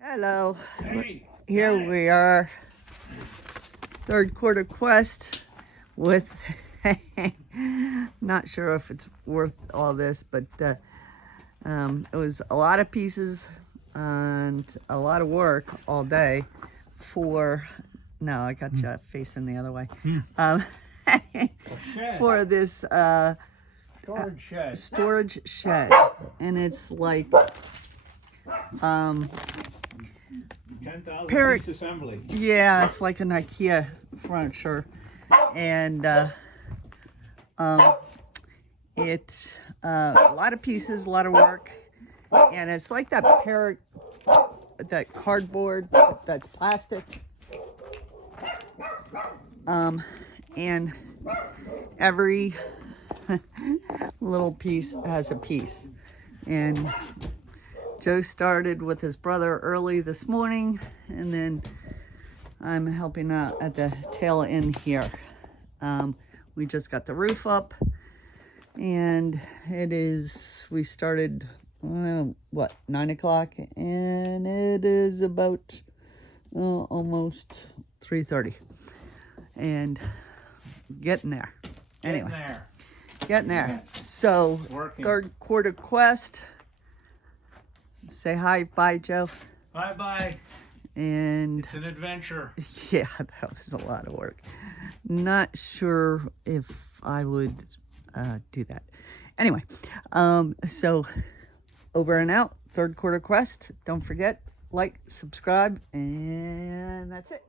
Hello. Hey, Here we are, third quarter quest with, not sure if it's worth all this, but it was a lot of pieces and a lot of work all day for, no, I got you facing the other way, shed. for this Storage shed. storage shed. And it's like, 10,000 Parrot- piece assembly. yeah, it's like an IKEA furniture, and it a lot of pieces, a lot of work, and it's like that parrot, that cardboard that's plastic, and every little piece has a piece. And Joe started with his brother early this morning, and then I'm helping out at the tail end here. We just got the roof up, and we started, what, 9 o'clock, and it is about almost 3:30, and getting there. Anyway, getting there. Yes. So, Working. third quarter quest. Say hi, bye, Joe. Bye-bye. And It's an adventure. yeah, that was a lot of work. Not sure if I would do that. Anyway, so over and out, third quarter quest. Don't forget, like, subscribe, and that's it.